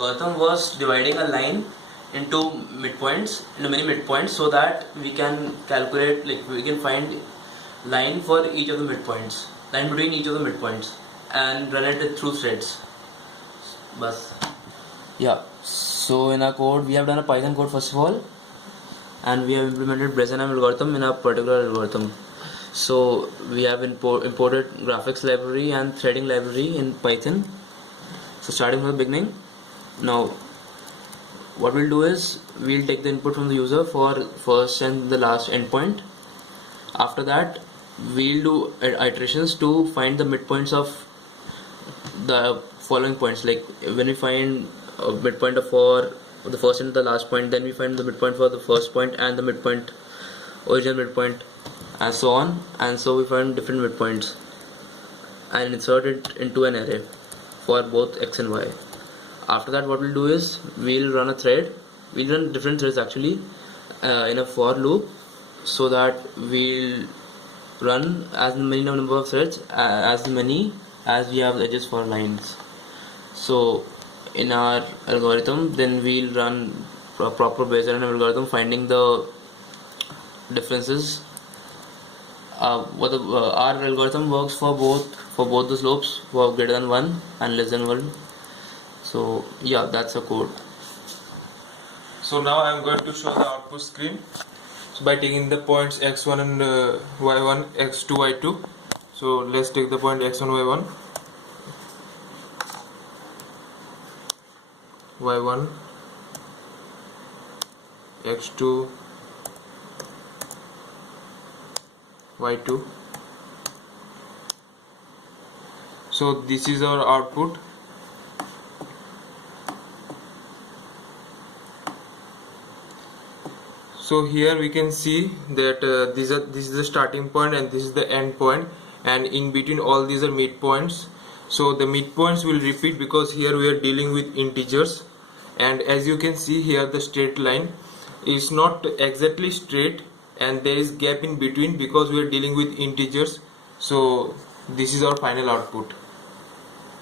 algorithm was dividing a line into many midpoints, so that we can calculate, like we can find line for each of the midpoints, line between each of the midpoints, and run it through threads. Bas. Yeah. So in our code, we have done a Python code first of all, and we have implemented bresenham algorithm in a particular algorithm. So we have imported graphics library and threading library in Python. So starting from the beginning, now what we'll do is we'll take the input from the user for first and the last endpoint. After that, we'll do iterations to find the midpoints of the following points. Like when we find a midpoint for the first and the last point, then we find the midpoint for the first point and the midpoint, original midpoint, and so on. And so we find different midpoints and insert it into an array for both x and y. After that, what we'll do is we'll run a thread. We'll run different threads actually in a for loop, so that we'll run as many number of threads as many as we have edges for lines. So in our algorithm, then we'll run a proper bresenham algorithm, finding the differences. Our algorithm works for both the slopes, for greater than 1 and less than 1. So yeah, that's a code. So now I am going to show the output screen. So by taking the points x1 and y1, x2, y2. So let's take the point x1, y1, y1, x2, y2. So this is our output. So here we can see that this is the starting point and this is the end point, and in between all these are midpoints. So the midpoints will repeat because here we are dealing with integers, and as you can see here, the straight line is not exactly straight and there is gap in between because we are dealing with integers. So this is our final output.